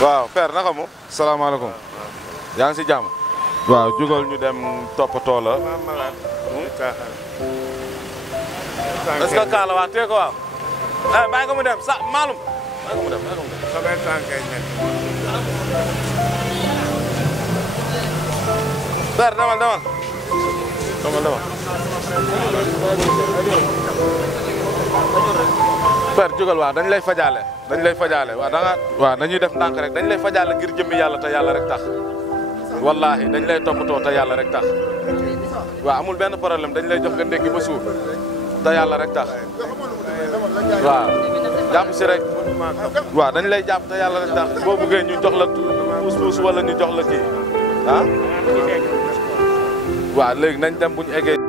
waaw père naka mu salaamaaleykum yaa ngi si jàmm waaw jugal ñu dem toppatoo la est-ce que kaala waa tee ko waaw bàyyi ko mu dem sa maalum bàyyi ko mu dem père demal père jugal waaw dañ lay fajaale waaw da nga waaw dañuy def ndànk rek dañ lay fajaale ngir jëmmi yàlla te yàlla rek tax wallahi dañ lay toppatoo te yàlla rek tax waaw amul benn problème dañ lay jox nga ndékki ba suuf te yàlla rek tax waaw jàpp si rek waaw dañ lay jàpp te yàlla rek tax boo bëggee ñu jox la puus wala ñu jox la kii ah waaw léegi nañ dem bu ñu eggee